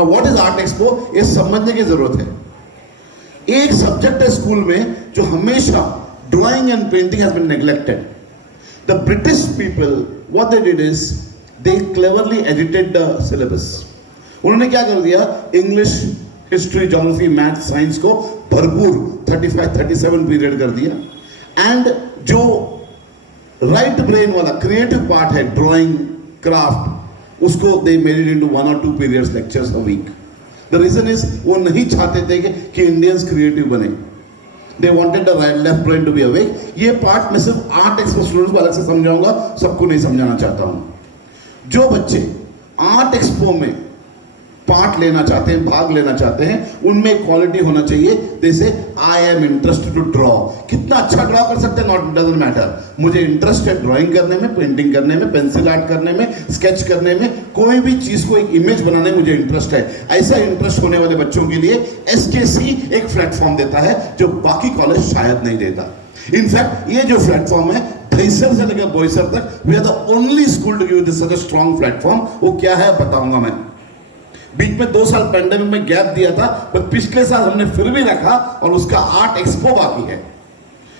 ना what is art expo, ये समझने की जरूरत है। एक सब्जेक्ट है स्कूल में जो हमेशा drawing and painting has been neglected. The British people what they did is they cleverly edited the syllabus. उन्होंने क्या कर दिया, English, history, geography, math, science को भरपूर 35-37 पीरियड कर दिया। एंड जो राइट ब्रेन वाला क्रिएटिव पार्ट है, ड्राइंग, क्राफ्ट, उसको they made it into 1 or 2 periods lectures a week. The reason is वो नहीं चाहते थे कि इंडियंस क्रिएटिव बने। दे wanted the right left brain to be awake. ये पार्ट मैं सिर्फ आर्ट एक्सपो स्टूडेंट्स को अलग से समझाऊंगा, सबको नहीं समझाना चाहता हूं। जो बच्चे आर्ट एक्सपो में पार्ट लेना चाहते हैं, भाग लेना चाहते हैं, उनमें क्वालिटी होना चाहिए जैसे I am interested to draw. कितना अच्छा ड्रॉ कर सकते हैं, नॉट डजंट मैटर। मुझे इंटरेस्ट है ड्राइंग करने में, पेंटिंग करने में, पेंसिल आर्ट करने में, स्केच करने में, कोई भी चीज को एक इमेज बनाने में मुझे इंटरेस्ट है। ऐसा इंटरेस्ट होने वाले बच्चों के लिए एसकेसी एक प्लेटफॉर्म देता है जो बाकी कॉलेज शायद नहीं देता। इनफैक्ट ये जो प्लेटफॉर्म है, थैसर से लेकर बोईसर तक, we are the only school to give this such a strong platform. वो क्या है बताऊंगा मैं। बीच में 2 साल पेंडेमिक में गैप दिया था, पर पिछले साल हमने फिर भी रखा और उसका आर्ट एक्सपो बाकी है।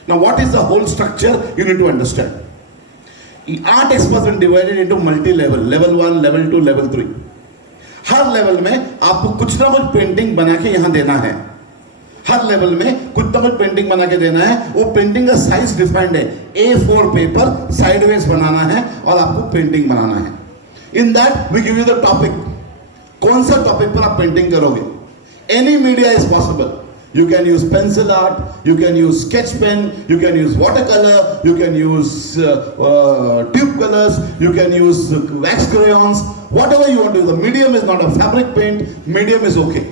Now what is the whole structure, you need to understand. Art expo has been divided into multi level, level 1, level 2, level 3। हर लेवल में आपको कुछ ना कुछ पेंटिंग बना के यहां देना है। हर लेवल में कुछ ना कुछ पेंटिंग बना के देना है। वो पेंटिंग का साइज डिफाइंड है, A4 पेपर साइडवेज बनाना है और आपको पेंटिंग बनाना है। In that we give you the topic. कौन सा टॉपिक पर आप पेंटिंग करोगे? Any media is possible. You can use pencil art, you can use sketch pen, you can use watercolor, you can use tube colors, you can use wax crayons, whatever you want to use. The medium is not a fabric paint, medium is okay.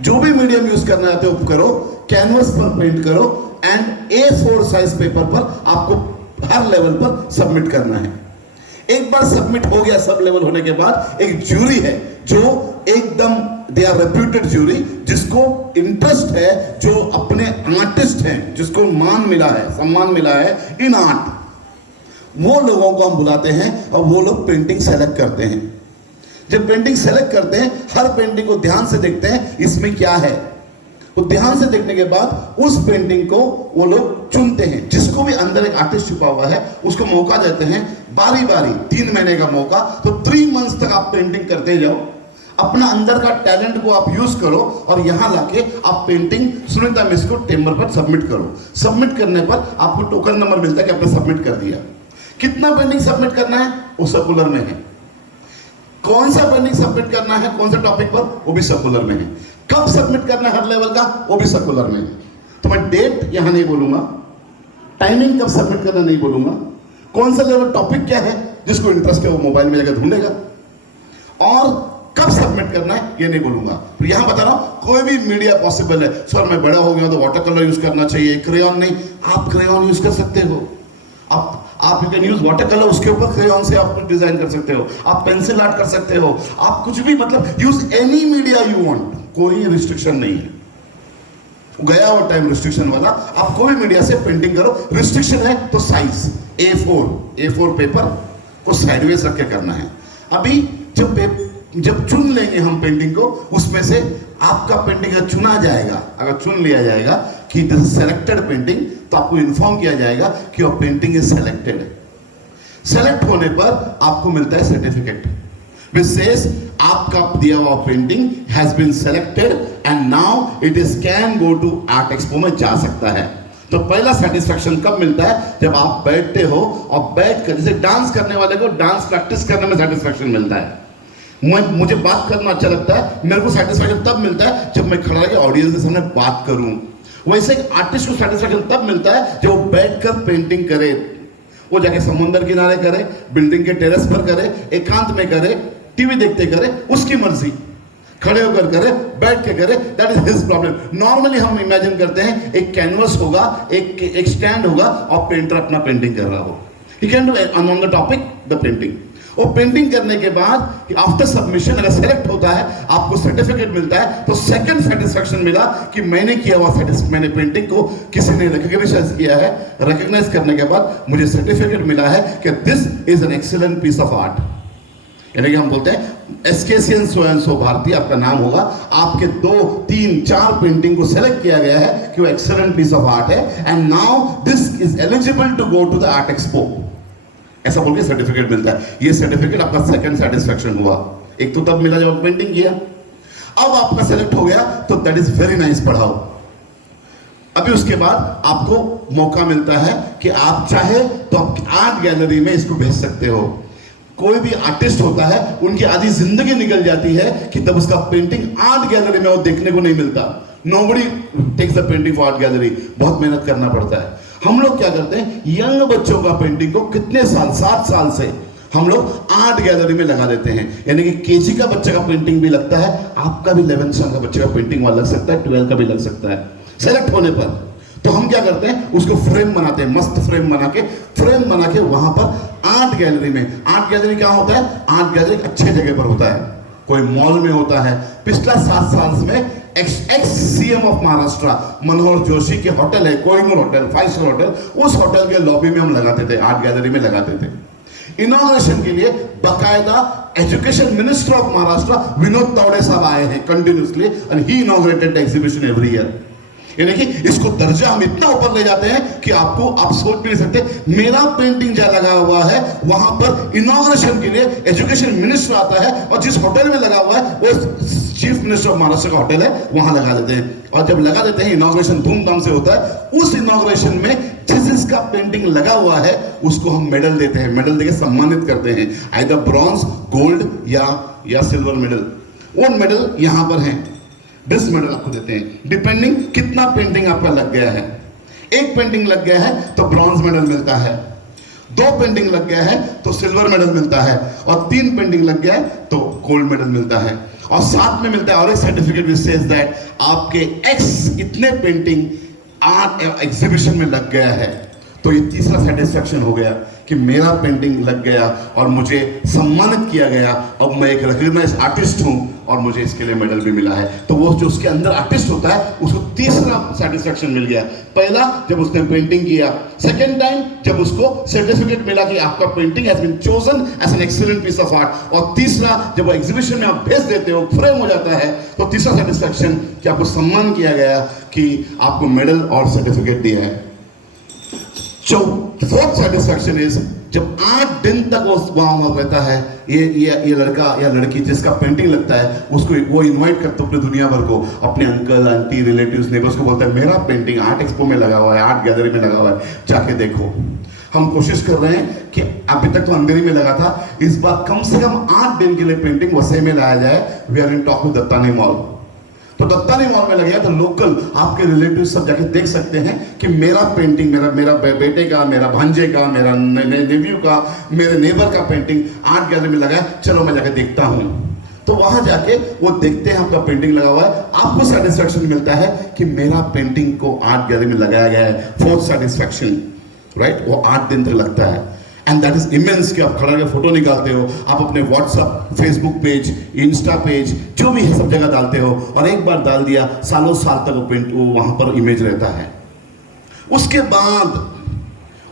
जो भी medium use करना चाहते हो करो, canvas पर paint करो and A4 size paper पर आपको हर लेवल पर सबमिट करना है। एक बार सबमिट हो गया, सब लेवल होने के बाद एक ज्यूरी है जो एकदम दे आर रेप्यूटेड ज्यूरी, जिसको इंटरेस्ट है, जो अपने आर्टिस्ट हैं, जिसको मान मिला है, सम्मान मिला है इन आर्ट, वो लोगों को हम बुलाते हैं और वो लोग पेंटिंग सेलेक्ट करते हैं। जब पेंटिंग सेलेक्ट करते हैं, हर पेंटिंग को ध्यान से देखते हैं इसमें क्या है। तो ध्यान से देखने के बाद उस पेंटिंग को वो लोग चुनते हैं। जिसको भी अंदर एक आर्टिस्ट छुपा हुआ है उसको मौका देते हैं, बारी बारी 3 महीने का मौका। तो 3 मंथ्स तक आप पेंटिंग करते जाओ, अपना अंदर का टैलेंट को आप यूज करो और यहां लाके आप पेंटिंग सुनीता मिस को टेम्बर पर सबमिट करो। सबमिट करने पर आपको टोकन नंबर मिलता है कि आपने सबमिट कर दिया। कितना पेंटिंग सबमिट करना है वो सर्कुलर में है। कौन सा पेंटिंग सबमिट करना है, कौन सा टॉपिक पर, वो भी सर्कुलर में है। कब सबमिट करना है हर लेवल का, वो भी सर्कुलर में है। तो मैं डेट यहां नहीं बोलूंगा, टाइमिंग कब सबमिट करना नहीं बोलूंगा, कौन सा लेवल टॉपिक क्या है, जिसको इंटरेस्ट है वो मोबाइल में जाकर ढूंढेगा, और कब सबमिट करना है ये नहीं बोलूंगा। तो यहां बता रहा हूं कोई भी मीडिया पॉसिबल है। सर मैं बड़ा हो गया तो वाटर कलर यूज करना चाहिए, क्रेयॉन नहीं। आप क्रेयॉन यूज कर सकते हो, आप you can use water colour, उसके ऊपर क्रेयॉन से आप कुछ डिजाइन कर सकते हो, आप पेंसिल आर्ट कर सकते हो, आप कुछ भी, मतलब use any media you want, कोई रिस्ट्रिक्शन नहीं है। गया वो टाइम रिस्ट्रिक्शन वाला, आप कोई मीडिया से पेंटिंग करो। रिस्ट्रिक्शन है तो साइज A4 पेपर को साइडवेज रख के करना है। अभी जब चुन लेंगे हम पेंटिंग को, उसमें से आपका पेंटिंग चुना जाएगा। अगर चुन लिया जाएगा कि दिस इज सेलेक्टेड पेंटिंग, तो आपको इन्फॉर्म किया जाएगा कि your painting is selected. Select होने पर आपको मिलता है सर्टिफिकेट which says आपका दिया हुआ painting has been selected and now it is can go to art expo में जा सकता है। तो पहला सेटिस्फैक्शन कब मिलता है, जब आप बैठते हो और बैठकर, जैसे डांस करने वाले को डांस प्रैक्टिस करने में सेटिस्फैक्शन मिलता है। मुझे बात करना अच्छा लगता है, मेरे को सेटिस्फैक्शन तब मिलता है जब मैं खड़ा रह ऑडियंस के सामने बात करूं। वैसे एक आर्टिस्ट को सेटिस्फैक्शन तब मिलता है जब वो बैठकर पेंटिंग करे। वो जाके समुद्र किनारे करे, बिल्डिंग के टेरेस पर करे, एकांत में करे, टीवी देखते करे, उसकी मर्जी, खड़े होकर करे, बैठ के करे, that is his problem. Normally हम इमेजिन करते हैं एक कैनवस होगा, एक स्टैंड होगा और पेंटर अपना पेंटिंग कर रहा हो। He can do on the topic the painting. और पेंटिंग करने के बाद आफ्टर सबमिशन अगर सेलेक्ट होता है, आपको सर्टिफिकेट मिलता है। तो सेकंड सेटिस्फैक्शन मिला कि मैंने किया हुआ मैंने पेंटिंग को किसी ने रिकॉग्नाइज किया है। रिकॉग्नाइज करने के बाद मुझे सर्टिफिकेट मिला है कि this is an excellent piece of art. यानी कि हम बोलते हैं एसकेसियन सो एंड सो भारती आपका नाम होगा, आपके 2, 3, 4 पेंटिंग को सेलेक्ट किया गया है कि वो एक्सेलेंट पीस ऑफ आर्ट है, and now this is eligible to go to the art expo, ऐसा बोल के सर्टिफिकेट मिलता है। ये सर्टिफिकेट आपका सेकंड सेटिस्फैक्शन हुआ। एक तो तब मिला जब पेंटिंग किया, अब आपका सेलेक्ट हो गया तो दैट इज वेरी नाइस, पढ़ाओ। अभी उसके बाद आपको मौका मिलता है कि आप चाहे तो आप आर्ट गैलरी में इसको भेज सकते हो। कोई भी आर्टिस्ट होता है, उनकी आधी जिंदगी निकल जाती है कि तब उसका पेंटिंग आर्ट गैलरी में वो देखने को नहीं मिलता। Nobody takes the painting for art gallery, बहुत मेहनत करना पड़ता है। हम लोग क्या करते हैं, यंग बच्चों का पेंटिंग को कितने साल, 7 साल से हम लोग आर्ट गैलरी में लगा देते हैं। यानी कि केजी का बच्चे का पेंटिंग भी लगता है, आपका भी 11 साल का बच्चे का पेंटिंग वहां लग सकता है, 12 का भी लग सकता है सेलेक्ट होने पर। तो हम क्या करते हैं, उसको फ्रेम बनाते हैं, मस्त फ्रेम बना के वहां पर आर्ट गैलरी में। आर्ट गैलरी क्या होता है, आर्ट गैलरी अच्छे जगह पर होता है, कोई मॉल में होता है। पिछला 7 साल में ex CM of Maharashtra Manohar Joshi के होटल है, कोहिनूर होटल, 5 स्टार होटल, उस होटल के लॉबी में हम लगाते थे, आर्ट गैलरी में लगाते थे। इनॉग्रेशन के लिए बकायदा education minister of Maharashtra Vinod Tawde साहब आए हैं continuously, and he inaugurated the exhibition every year. यानी कि इसको दर्जा हम इतना ऊपर ले जाते हैं कि आप सोच भी नहीं सकते। मेरा पेंटिंग जहां लगा हुआ है वहां पर इनॉग्रेशन के लिए एजुकेशन मिनिस्टर आता है, और जिस होटल में लगा हुआ है वो चीफ मिनिस्टर ऑफ महाराष्ट्र का होटल है, वहां लगा देते हैं। और जब लगा देते हैं, इनॉग्रेशन धूमधाम से होता है। उस इनॉग्रेशन में जिसका पेंटिंग लगा हुआ है उसको हम मेडल देते हैं, मेडल देके सम्मानित करते हैं, आइदर ब्रॉन्ज, गोल्ड या सिल्वर मेडल। वो मेडल यहां पर हैं, 10 मेडल आपको देते हैं, डिपेंडिंग कितना पेंटिंग आपका लग गया है। 1 पेंटिंग लग गया है तो ब्रॉन्ज मेडल मिलता है, 2 पेंटिंग लग गया है तो सिल्वर मेडल मिलता है, और 3 पेंटिंग लग गया है तो गोल्ड मेडल मिलता है। और साथ में मिलता है और एक सर्टिफिकेट विच सेज दैट आपके एक्स इतने पेंटिंग आर्ट एग्जीबिशन में लग गया है। तो ये तीसरा सेटिस्फैक्शन हो गया कि मेरा पेंटिंग लग गया और मुझे सम्मानित किया गया। अब मैं एक रिकॉग्नाइज्ड आर्टिस्ट हूं और मुझे इसके लिए मेडल भी मिला है। तो वो जो उसके अंदर आर्टिस्ट होता है उसको तीसरा सेटिस्फैक्शन मिल गया। पहला जब उसने पेंटिंग किया, सेकेंड टाइम जब उसको सर्टिफिकेट मिला कि आपका painting has been chosen as an excellent piece of art, और तीसरा जब वो एग्जीबिशन में आप भेज देते हो, फ्रेम हो जाता है, तो तीसरा सेटिस्फैक्शन कि आपको सम्मान किया गया, कि आपको मेडल और सर्टिफिकेट दिया है। फोर्थ सेटिस्फैक्शन इज जब 8 दिन तक वो वहां रहता है, ये लड़का या लड़की जिसका पेंटिंग लगता है उसको वो इनवाइट करते अपने दुनिया भर को, अपने अंकल आंटी रिलेटिव्स नेबर्स को बोलता है मेरा पेंटिंग आर्ट एक्सपो में लगा हुआ है, आर्ट गैलरी में लगा हुआ है, जाके देखो। हम कोशिश कर रहे हैं कि अभी तक तो अंधेरी में लगा था, इस बार कम से कम 8 दिन के लिए पेंटिंग वसई में लाया जाए। We are in talk with Dattani mall. तो दत्तानी मॉल में लगे तो लोकल आपके रिलेटिव सब जाके देख सकते हैं कि मेरा पेंटिंग, मेरा बेटे का, मेरा भांजे का, मेरा नेव्यू का, मेरे नेबर का पेंटिंग आर्ट गैलरी में लगा है, चलो मैं जाके देखता हूं। तो वहां जाके वो देखते हैं आपका पेंटिंग लगा हुआ है, आपको सेटिस्फैक्शन मिलता है कि मेरा पेंटिंग को आर्ट गैलरी में लगाया गया है। फोर्थ सेटिस्फैक्शन, राइट, वो 8 दिन तक लगता है। एंड दैट इज इमेंस कि आप खड़ा करके फोटो निकालते हो, आप अपने WhatsApp, Facebook page, Insta page, जो भी है सब जगह डालते हो, और एक बार डाल दिया सालों साल तक वो वहां पर इमेज रहता है। उसके बाद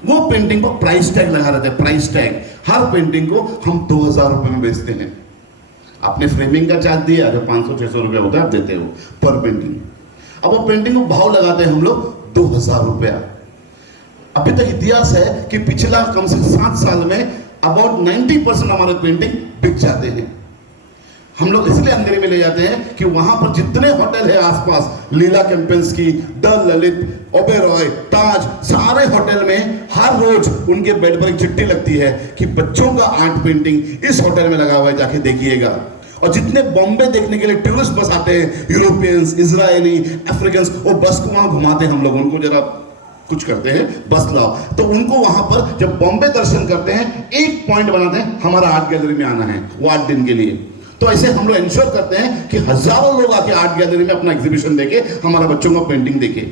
वो पेंटिंग को प्राइस टैग लगा रहता है, प्राइस टैग। हर पेंटिंग को हम 2000 रुपए में बेचते हैं। आपने फ्रेमिंग का चार्ज दिया जो 500-600 रुपये होता है, आप देते हो पर पेंटिंग। अब वो पेंटिंग को भाव लगाते हैं हम लोग 2000 रुपया। अभी तक इतिहास है कि पिछला कम से 7 साल में अबाउट 90% हमारे पेंटिंग बिक जाते हैं। हम लोग इसलिए अंधेरे में ले जाते हैं कि वहां पर जितने होटल है आसपास, लीला कैंपेन्स्की, द ललित, ओबेरॉय, ताज, सारे होटल में हर रोज उनके बेड पर एक चिट्ठी लगती है कि बच्चों का आर्ट पेंटिंग इस होटल में लगा हुआ है, जाके देखिएगा। और जितने बॉम्बे देखने के लिए टूरिस्ट बस आते हैं, यूरोपियंस, इजरायली, अफ्रीकन, वो बस को वहां घुमाते हैं हम लोग, उनको जरा कुछ करते हैं, बस लाओ, तो उनको वहां पर जब बॉम्बे दर्शन करते हैं एक पॉइंट बनाते हैं, हमारा आर्ट गैलरी में आना है वो 8 दिन के लिए। तो ऐसे हम लोग इंश्योर करते हैं कि हजारों लोग आके आर्ट गैलरी में अपना एग्जीबिशन देखे, हमारा बच्चों का पेंटिंग देखे।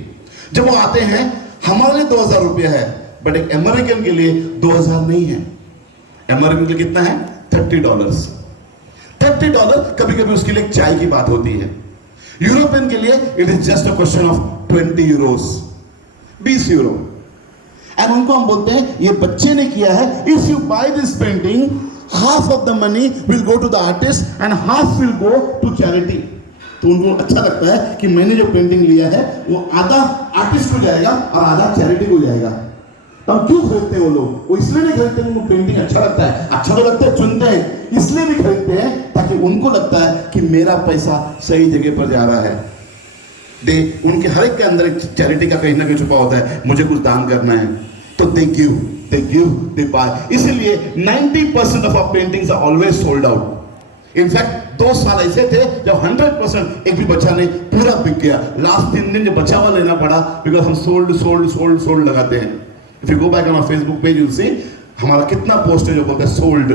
जब वो आते हैं, हमारे लिए 2000 रुपया है, बट एक अमेरिकन के लिए 2000 नहीं है। अमेरिकन के लिए कितना है? $30। $30 कभी कभी उसके लिए चाय की बात होती है। यूरोपियन के लिए it is just a question of 20 euros, 20 euro. And उनको हम बोलते हैं ये बच्चे ने किया है, if you buy this painting half of the money will go to the artist and half will go to charity. तो उनको अच्छा लगता है कि मैंने जो पेंटिंग लिया है वो आधा आर्टिस्ट को जाएगा और आधा चैरिटी को जाएगा। तो हम क्यों खरीदते हैं वो लोग? वो इसलिए नहीं खरीदते, उनको पेंटिंग अच्छा लगता है, अच्छा तो लगता है, चुनते हैं, इसलिए भी खरीदते हैं ताकि उनको लगता है कि मेरा पैसा सही जगह पर जा रहा है। उनके हर एक के अंदर एक चैरिटी का कहीं ना कहीं छुपा होता है, मुझे कुछ दान करना है, तो दे गिव, दे बाय। इसलिए 90% of our paintings are always sold out. In fact 2 साल ऐसे थे जब 100% एक भी बच्चा नहीं, पूरा बिक गया। लास्ट 3 दिन जो बचा हुआ लेना पड़ा, बिकॉज हम सोल्ड लगाते हैं। If you go back on our Facebook page, you will see हमारा कितना पोस्ट है जो बोलता है सोल्ड।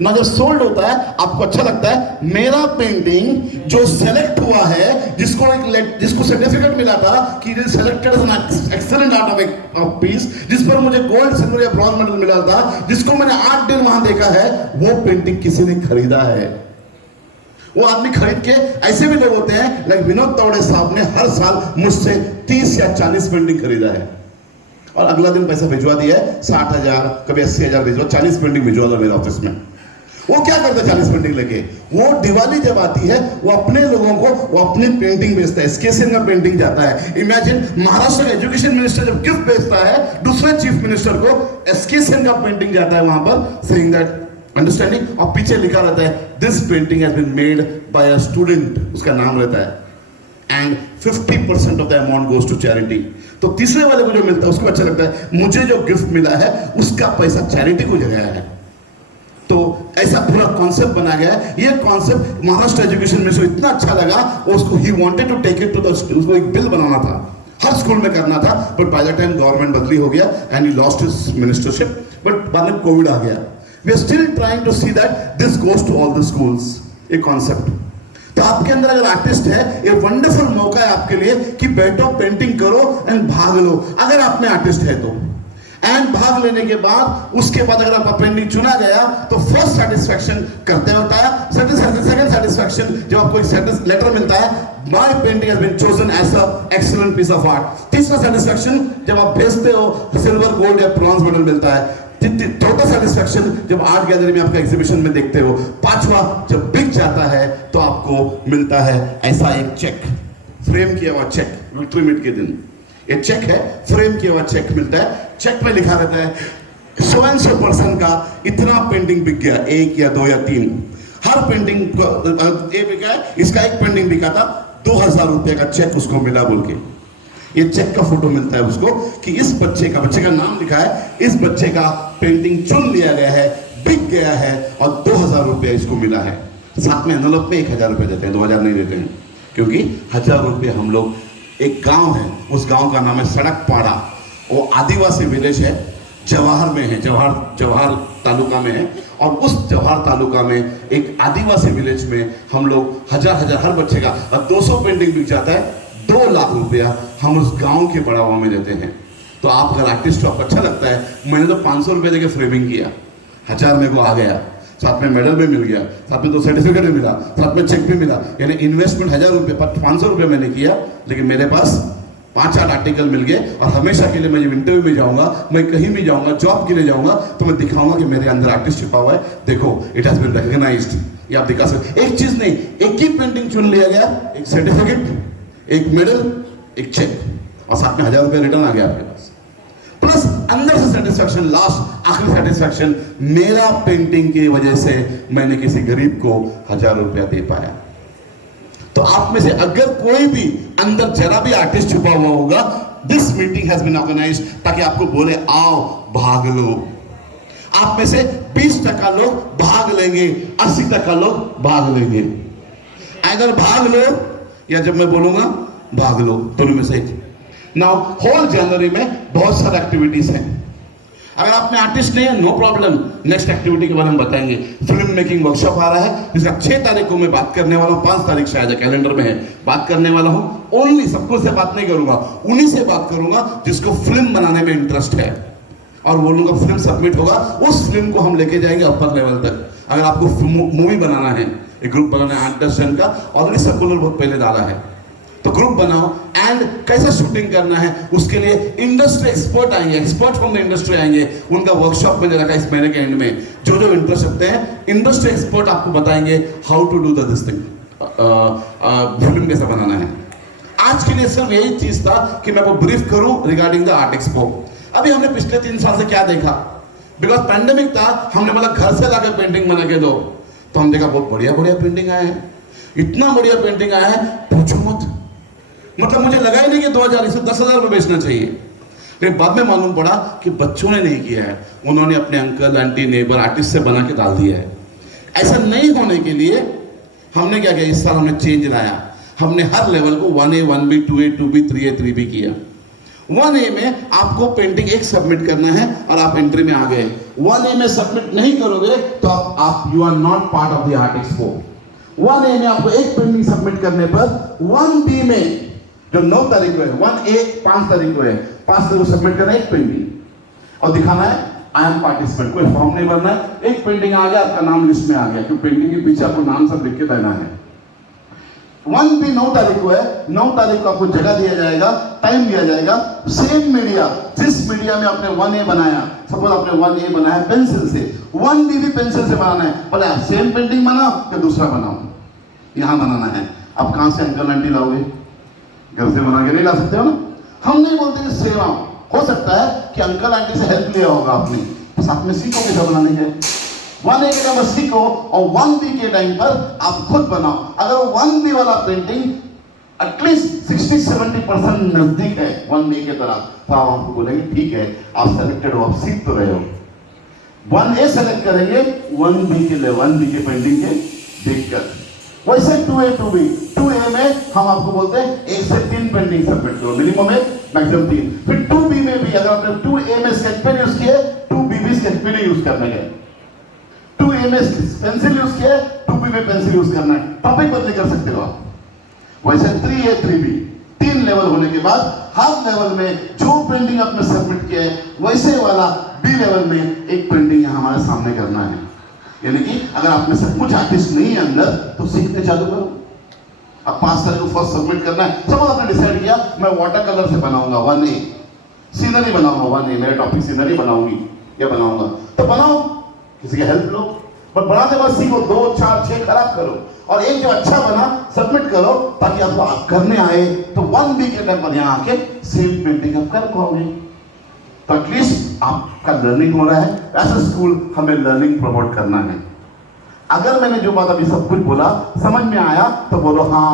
ना जब सोल्ड होता है आपको अच्छा लगता है, मेरा पेंटिंग जो सेलेक्ट हुआ है, जिसको सर्टिफिकेट मिला था कि selected as an excellent art of piece, जिस पर मुझे गोल्ड, सिल्वर या ब्रॉन्ज मेडल मिला था, जिसको मैंने 8 दिन वहां देखा है, वो पेंटिंग किसी ने खरीदा है। वो आदमी खरीद के, ऐसे भी लोग होते हैं लाइक विनोद तावड़े साहब ने हर साल मुझसे 30 या 40 पेंटिंग खरीदा है और अगला दिन पैसा भिजवा दिया है, 60,000 कभी 80,000 भिजवा, 40 पेंटिंग भिजवा दो मेरे ऑफिस में। वो क्या करता है 40 पेंटिंग लेके? वो दिवाली जब आती है वो अपने लोगों को वो अपनी पेंटिंग बेचता है। एसकेएसएन का पेंटिंग जाता है। इमेजिन महाराष्ट्र का एजुकेशन मिनिस्टर जब गिफ्ट बेचता है दूसरे चीफ मिनिस्टर को, एसकेएसएन का पेंटिंग जाता है वहां पर, सेइंग दैट अंडरस्टैंडिंग, और पीछे लिखा रहता है this painting has been made by a student, उसका नाम रहता है, and 50% of the amount goes to charity. तो तीसरे वाले को जो मिलता है उसको अच्छा लगता है, मुझे जो गिफ्ट मिला है उसका पैसा चैरिटी को गया है। तो ऐसा पूरा कॉन्सेप्ट बना गया है। ये कॉन्सेप्ट महाराष्ट्र एजुकेशन मिनिस्टर इतना अच्छा लगा, उसको ही wanted to take it to the, उसको एक बिल बनाना था, हर स्कूल में करना था, but by the time government बदली हो गया and he lost his ministership, but बाद में कोविड आ गया। We are still trying to see that this goes to all the schools, ये कॉन्सेप्ट। तो आपके अंदर अगर आर्टिस्ट है, ये वंडरफुल मौका है आपके लिए कि बैठो, पेंटिंग करो एंड भाग लो, अगर आप में आर्टिस्ट है तो। एंड भाग लेने के बाद, उसके बाद अगर आपका पेंटिंग चुना गया तो फर्स्ट सेटिस्फैक्शन करते होता है, सेकंड सेटिस्फैक्शन जब आपको एक लेटर मिलता है, my painting has been chosen as a excellent piece of art. तीसरा सेटिस्फैक्शन जब आप भेजते हो, सिल्वर, गोल्ड या ब्रॉन्ज मेडल मिलता है। चौथा सेटिस्फैक्शन जब आर्ट गैलरी में आपका एग्जीबिशन में देखते हो। पांचवा जब बिक जाता है तो आपको मिलता है ऐसा एक चेक, फ्रेम किया हुआ चेक, विक्ट्री मीट के दिन ये चेक है, फ्रेम किया हुआ चेक मिलता है। चेक में लिखा रहता है 100% का इतना पेंटिंग बिक गया, 1 या 2 या 3, हर पेंटिंग ये बिका है, इसका एक पेंटिंग बिका था, 2000 रुपये का चेक उसको मिला बोल के। ये चेक का फोटो मिलता है उसको कि इस बच्चे का नाम लिखा है, इस बच्चे का पेंटिंग चुन लिया गया है, बिक गया है और 2000 रुपये इसको मिला है। साथ में एनवलप में 1000 रुपये देते हैं, 2000 नहीं देते हैं, क्योंकि 1000 रुपये हम लोग, एक गांव है, उस गांव का नाम है सड़कपाड़ा, वो आदिवासी विलेज है, जवाहर में है, जवाहर तालुका में है, और उस जवाहर तालुका में एक आदिवासी विलेज में हम लोग हजार हर बच्चे का 200 पेंटिंग बिक जाता है, 2 लाख रुपया हम उस गांव के बढ़ावा में देते हैं। तो आप अगर आर्टिस्ट हो, आपको अच्छा लगता है, मैंने तो 500 रुपये देके फ्रेमिंग किया, 1000 मेरे को आ गया, साथ में मेडल भी मिल गया, साथ में 2 सर्टिफिकेट भी मिला, साथ में चेक भी मिला, यानी इन्वेस्टमेंट 1000 रुपये पर 500 रुपये मैंने किया, लेकिन मेरे पास 5-8 आर्टिकल मिल गए। और हमेशा के लिए मैं जब इंटरव्यू में जाऊंगा, मैं कहीं भी जाऊंगा, जॉब के लिए जाऊंगा, तो मैं दिखाऊंगा कि मेरे अंदर आर्टिस्ट छिपा हुआ है, देखो इट हैज बीन रिकॉग्नाइज्ड। ये आप दिखा सकते। एक चीज नहीं, एक ही पेंटिंग चुन लिया गया, एक सर्टिफिकेट, एक मेडल, एक चेक, और साथ में 1000 रुपये रिटर्न आ गया आपके पास, प्लस अंदर से सेटिस्फैक्शन, लास्ट आखिरी सेटिस्फैक्शन, मेरा पेंटिंग की वजह से मैंने किसी गरीब को 1000 रुपया दे पाया। तो आप में से अगर कोई भी अंदर जरा भी आर्टिस्ट छुपा हुआ होगा, this meeting has been organised ताकि आपको बोले आओ भाग लो। आप में से 20% लोग भाग लेंगे, 80% लोग भाग लेंगे। अगर भाग लो, या जब मैं बोलूंगा भाग लो, दोनों में से एक। नाउ होल जनवरी में बहुत सारे एक्टिविटीज हैं। अगर आप में आर्टिस्ट नहीं है, नो प्रॉब्लम, नेक्स्ट एक्टिविटी के बारे में बताएंगे। फिल्म मेकिंग वर्कशॉप आ रहा है, जिसका 6 तारीख को मैं बात करने वाला हूँ, 5 तारीख शायद कैलेंडर में है, बात करने वाला हूँ। ओनली सबको से बात नहीं करूंगा, उन्हीं से बात करूंगा जिसको फिल्म बनाने में इंटरेस्ट है, और वो लोगों का फिल्म सबमिट होगा, उस फिल्म को हम लेके जाएंगे अपर लेवल तक। अगर आपको मूवी बनाना है, एक ग्रुप बनाना है 8-10 जन का, ऑलरेडी सर्कुलर बहुत पहले डाला है, तो ग्रुप बनाओ। एंड कैसा शूटिंग करना है उसके लिए इंडस्ट्री एक्सपर्ट आएंगे, एक्सपर्ट फ्रॉम द इंडस्ट्री आएंगे, उनका वर्कशॉप मैंने रखा इस महीने के एंड में। जो जो इंटरेस्ट रखते हैं, इंडस्ट्री एक्सपर्ट आपको बताएंगे how to do this thing, film कैसा बनाना है। आज के लिए सिर्फ यही चीज था कि मैं आपको ब्रीफ करूं रिगार्डिंग द आर्ट एक्सपो। अभी हमने पिछले 3 साल से क्या देखा, बिकॉज पैंडेमिक था, हमने बोला घर से लाकर पेंटिंग बना के दो, तो हम देखा बहुत बढ़िया बढ़िया पेंटिंग आया है, इतना बढ़िया पेंटिंग आया है पूछो मत। मतलब मुझे लगा ही नहीं कि 2000 इसे 10,000 रुपये बेचना चाहिए, लेकिन बाद में मालूम पड़ा कि बच्चों ने नहीं किया है, उन्होंने अपने अंकल आंटी नेबर आर्टिस्ट से बना के डाल दिया है। ऐसा नहीं होने के लिए हमने क्या किया, इस साल हमने चेंज लाया, हमने हर लेवल को 1A 1B 2A 2B 3A 3B किया। 1A में आपको पेंटिंग एक सबमिट करना है और आप एंट्री में आ गए। 1A में सबमिट नहीं करोगे तो आप you are not part of the art expo. 1A में आपको एक पेंटिंग सबमिट करने पर 1B में जो 9 तारीख को है, 1A 5 तारीख को है, 5 तारीख को सबमिट करना है एक पेंटिंग और दिखाना है आई एम पार्टिसिपेंट। कोई फॉर्म नहीं भरना है, एक पेंटिंग आ गया, आपका नाम लिस्ट में आ गया, क्योंकि पेंटिंग के पीछे आपको नाम सब लिख के देना है। 1B 9 तारीख को है, 9 तारीख को आपको जगह दिया जाएगा, टाइम दिया जाएगा। सेम मीडिया, जिस मीडिया में आपने 1A बनाया, सपोज आपने 1A बनाया पेंसिल से, 1B भी पेंसिल से बनाना है, बोले आप सेम पेंटिंग बनाओ या दूसरा बनाओ, यहां बनाना है। आप कहां से अंकल आंटी लाओगे, घर से बना के नहीं ला सकते हो ना। हम नहीं बोलते कि सेवा, हो सकता है कि अंकल आंटी से हेल्प लिया होगा आपने, बस आप में सीखो कैसा बनाने के। 1A के टाइम पर सीखो और 1B के टाइम पर आप खुद बनाओ। अगर वो 1B वाला पेंटिंग एटलीस्ट 60-70% नजदीक है 1B के तरफ, तो आप आपको बोलेंगे ठीक है आप सेलेक्टेड हो, आप सीख तो रहे हो। 1A सेलेक्ट करेंगे 1B के लिए, 1B के पेंटिंग के देखकर। वैसे 2A 2B, 2A में हम आपको बोलते हैं 1 से 3 पेंटिंग सबमिट करो, मिनिमम है, मैक्सिमम 3। फिर 2B में भी अगर आपने 2A में स्केच पेन यूज किया, 2B भी स्केच पेन यूज करना है। 2A में पेंसिल यूज किया, 2B में पेंसिल यूज करना है, टॉपिक बदली कर सकते हो आप। वैसे 3A 3B, 3 लेवल होने के बाद हर लेवल में जो पेंटिंग आपने सबमिट किया है वैसे वाला B लेवल में एक पेंटिंग यहाँ हमारे सामने करना है। यानी कि अगर आप में से कुछ आर्टिस्ट नहीं है अंदर, तो सीखने चालू करो। अब 5 तारीख को फर्स्ट सबमिट करना है, सब आपने डिसाइड किया मैं वाटर कलर से बनाऊंगा 1A, सीनरी बनाऊंगा 1A, मेरा टॉपिक सीनरी बनाऊंगी या बनाऊंगा, तो बनाओ, किसी की हेल्प लो, पर बनाते बाद सीखो, 2 4 6 खराब करो और एक जो अच्छा बना सबमिट करो, ताकि आपको आप करने आए तो 1B के टाइम पर यहाँ आके सेम पेंटिंग आप कर पाओगे, तो एटलीस्ट आपका लर्निंग हो रहा है। ऐसा स्कूल हमें लर्निंग प्रमोट करना है। अगर मैंने जो बात अभी सब कुछ बोला समझ में आया तो बोलो हाँ,